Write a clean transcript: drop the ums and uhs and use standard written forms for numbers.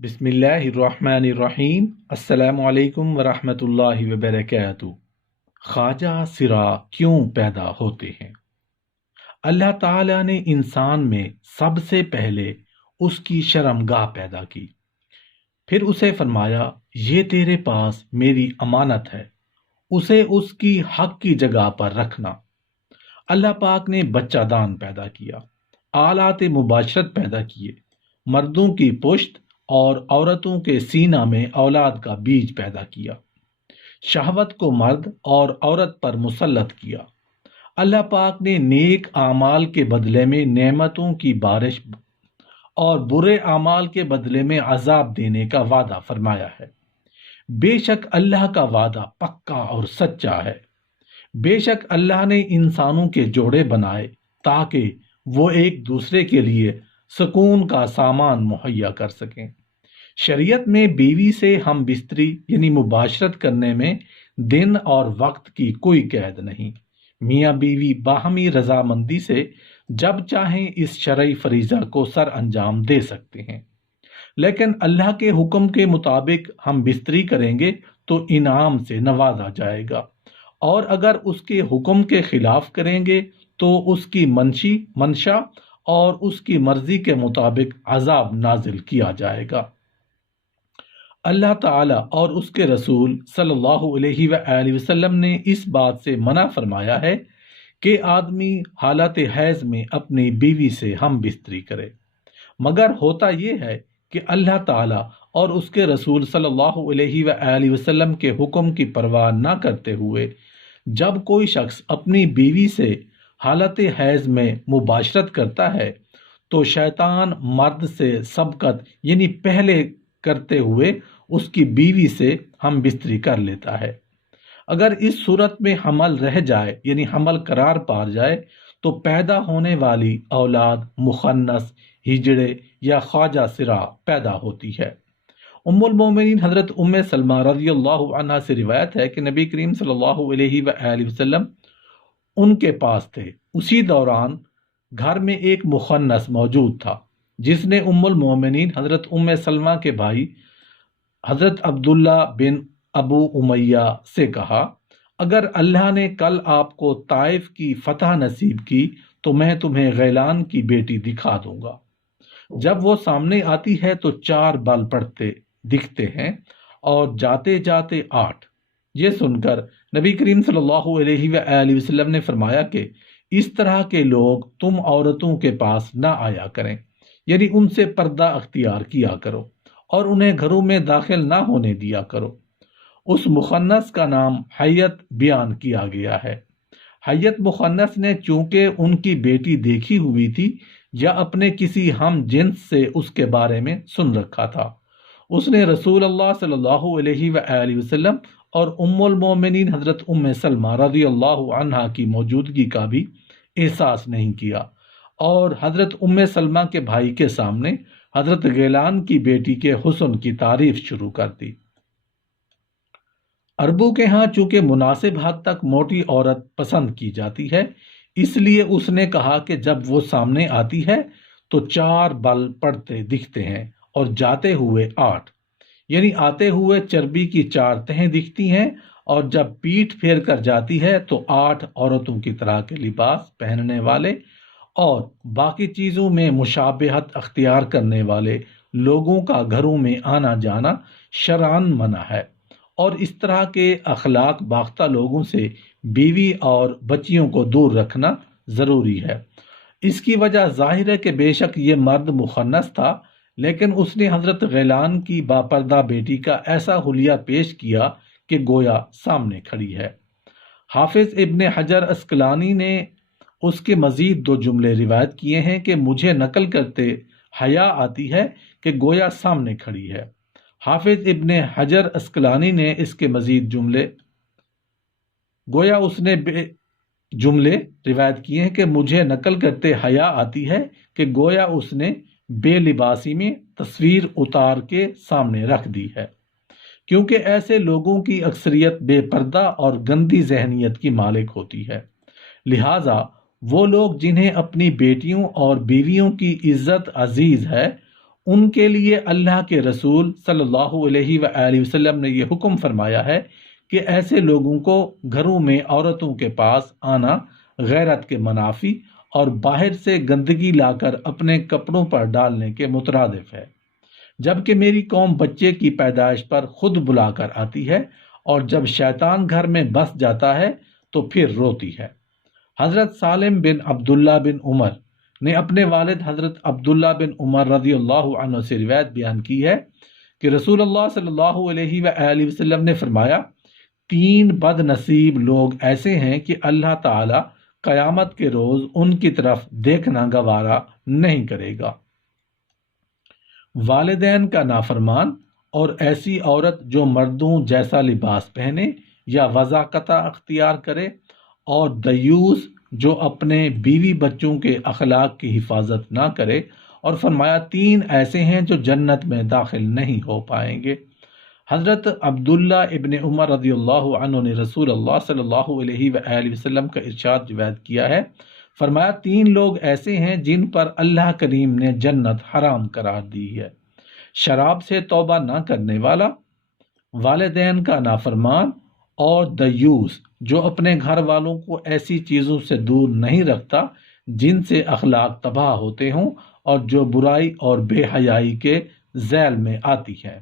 بسم اللہ الرحمن الرحیم۔ السلام علیکم ورحمۃ اللہ وبرکاتہ۔ خواجہ سرا کیوں پیدا ہوتے ہیں؟ اللہ تعالیٰ نے انسان میں سب سے پہلے اس کی شرمگاہ پیدا کی، پھر اسے فرمایا یہ تیرے پاس میری امانت ہے، اسے اس کی حق کی جگہ پر رکھنا۔ اللہ پاک نے بچہ دان پیدا کیا، آلات مباشرت پیدا کیے، مردوں کی پشت اور عورتوں کے سینہ میں اولاد کا بیج پیدا کیا، شہوت کو مرد اور عورت پر مسلط کیا۔ اللہ پاک نے نیک اعمال کے بدلے میں نعمتوں کی بارش اور برے اعمال کے بدلے میں عذاب دینے کا وعدہ فرمایا ہے۔ بے شک اللہ کا وعدہ پکا اور سچا ہے۔ بے شک اللہ نے انسانوں کے جوڑے بنائے تاکہ وہ ایک دوسرے کے لیے سکون کا سامان مہیا کر سکیں۔ شریعت میں بیوی سے ہم بستری یعنی مباشرت کرنے میں دن اور وقت کی کوئی قید نہیں۔ میاں بیوی باہمی رضامندی سے جب چاہیں اس شرعی فریضہ کو سر انجام دے سکتے ہیں، لیکن اللہ کے حکم کے مطابق ہم بستری کریں گے تو انعام سے نوازا جائے گا، اور اگر اس کے حکم کے خلاف کریں گے تو اس کی منشا اور اس کی مرضی کے مطابق عذاب نازل کیا جائے گا۔ اللہ تعالیٰ اور اس کے رسول صلی اللہ علیہ وآلہ وسلم نے اس بات سے منع فرمایا ہے کہ آدمی حالت حیض میں اپنی بیوی سے ہم بستری کرے، مگر ہوتا یہ ہے کہ اللہ تعالیٰ اور اس کے رسول صلی اللہ علیہ وآلہ وسلم کے حکم کی پرواہ نہ کرتے ہوئے جب کوئی شخص اپنی بیوی سے حالت حیض میں مباشرت کرتا ہے تو شیطان مرد سے سبقت یعنی پہلے کرتے ہوئے اس کی بیوی سے ہم بستری کر لیتا ہے۔ اگر اس صورت میں حمل رہ جائے یعنی حمل قرار پا جائے تو پیدا ہونے والی اولاد مخنث، ہجڑے یا خواجہ سرا پیدا ہوتی ہے۔ ام المومنین حضرت ام سلمہ رضی اللہ عنہا سے روایت ہے کہ نبی کریم صلی اللہ علیہ وآلہ وسلم ان کے پاس تھے، اسی دوران گھر میں ایک مخنث موجود تھا جس نے ام المومنین حضرت ام سلمہ کے بھائی حضرت عبداللہ بن ابو امیہ سے کہا، اگر اللہ نے کل آپ کو طائف کی فتح نصیب کی تو میں تمہیں غیلان کی بیٹی دکھا دوں گا۔ جب وہ سامنے آتی ہے تو 4 بال پڑتے دکھتے ہیں اور جاتے جاتے 8۔ یہ سن کر نبی کریم صلی اللہ علیہ وآلہ وسلم نے فرمایا کہ اس طرح کے لوگ تم عورتوں کے پاس نہ آیا کریں، یعنی ان سے پردہ اختیار کیا کرو اور انہیں گھروں میں داخل نہ ہونے دیا کرو۔ اس مخنث کا نام حیت بیان کیا گیا ہے۔ حیت مخنث نے چونکہ ان کی بیٹی دیکھی ہوئی تھی یا اپنے کسی ہم جنس سے اس کے بارے میں سن رکھا تھا، اس نے رسول اللہ صلی اللہ علیہ وآلہ وسلم اور ام المومنین حضرت ام سلمہ رضی اللہ عنہا کی موجودگی کا بھی احساس نہیں کیا، اور حضرت ام سلمہ کے بھائی کے سامنے حضرت غیلان کی بیٹی کے حسن کی تعریف شروع کر دی۔ عربوں کے ہاں چونکہ مناسب حد تک موٹی عورت پسند کی جاتی ہے، اس لیے اس نے کہا کہ جب وہ سامنے آتی ہے تو 4 بل پڑتے دکھتے ہیں اور جاتے ہوئے 8، یعنی آتے ہوئے چربی کی 4 تہیں دکھتی ہیں، اور جب پیٹھ پھیر کر جاتی ہے تو 8 عورتوں کی طرح کے لباس پہننے والے اور باقی چیزوں میں مشابہت اختیار کرنے والے لوگوں کا گھروں میں آنا جانا شرعاً منع ہے، اور اس طرح کے اخلاق باختہ لوگوں سے بیوی اور بچیوں کو دور رکھنا ضروری ہے۔ اس کی وجہ ظاہر ہے کہ بے شک یہ مرد مخنث تھا، لیکن اس نے حضرت غیلان کی باپردہ بیٹی کا ایسا حلیہ پیش کیا کہ گویا سامنے کھڑی ہے۔ حافظ ابن حجر عسقلانی نے اس کے مزید 2 جملے روایت کیے ہیں کہ مجھے نقل کرتے حیا آتی ہے کہ گویا سامنے کھڑی ہے۔ حافظ ابن حجر عسقلانی نے اس کے مزید جملے روایت کیے ہیں کہ مجھے نقل کرتے حیا آتی ہے کہ گویا اس نے بے لباسی میں تصویر اتار کے سامنے رکھ دی ہے، کیونکہ ایسے لوگوں کی اکثریت بے پردہ اور گندی ذہنیت کی مالک ہوتی ہے، لہٰذا وہ لوگ جنہیں اپنی بیٹیوں اور بیویوں کی عزت عزیز ہے ان کے لیے اللہ کے رسول صلی اللہ علیہ وآلہ وسلم نے یہ حکم فرمایا ہے کہ ایسے لوگوں کو گھروں میں عورتوں کے پاس آنا غیرت کے منافی اور باہر سے گندگی لا کر اپنے کپڑوں پر ڈالنے کے مترادف ہے، جبکہ میری قوم بچے کی پیدائش پر خود بلا کر آتی ہے اور جب شیطان گھر میں بس جاتا ہے تو پھر روتی ہے۔ حضرت سالم بن عبداللہ بن عمر نے اپنے والد حضرت عبداللہ بن عمر رضی اللہ عنہ سے روایت بیان کی ہے کہ رسول اللہ صلی اللہ علیہ وآلہ وسلم نے فرمایا، 3 بد نصیب لوگ ایسے ہیں کہ اللہ تعالی قیامت کے روز ان کی طرف دیکھنا گوارا نہیں کرے گا۔ والدین کا نافرمان اور ایسی عورت جو مردوں جیسا لباس پہنے یا وضاقتہ اختیار کرے، اور دیوس جو اپنے بیوی بچوں کے اخلاق کی حفاظت نہ کرے، اور فرمایا 3 ایسے ہیں جو جنت میں داخل نہیں ہو پائیں گے۔ حضرت عبداللہ ابن عمر رضی اللہ عنہ نے رسول اللہ صلی اللہ علیہ وآلہ وسلم کا ارشاد روایت کیا ہے، فرمایا 3 لوگ ایسے ہیں جن پر اللہ کریم نے جنت حرام قرار دی ہے: شراب سے توبہ نہ کرنے والا، والدین کا نافرمان، اور دیوس جو اپنے گھر والوں کو ایسی چیزوں سے دور نہیں رکھتا جن سے اخلاق تباہ ہوتے ہوں اور جو برائی اور بے حیائی کے ذیل میں آتی ہے۔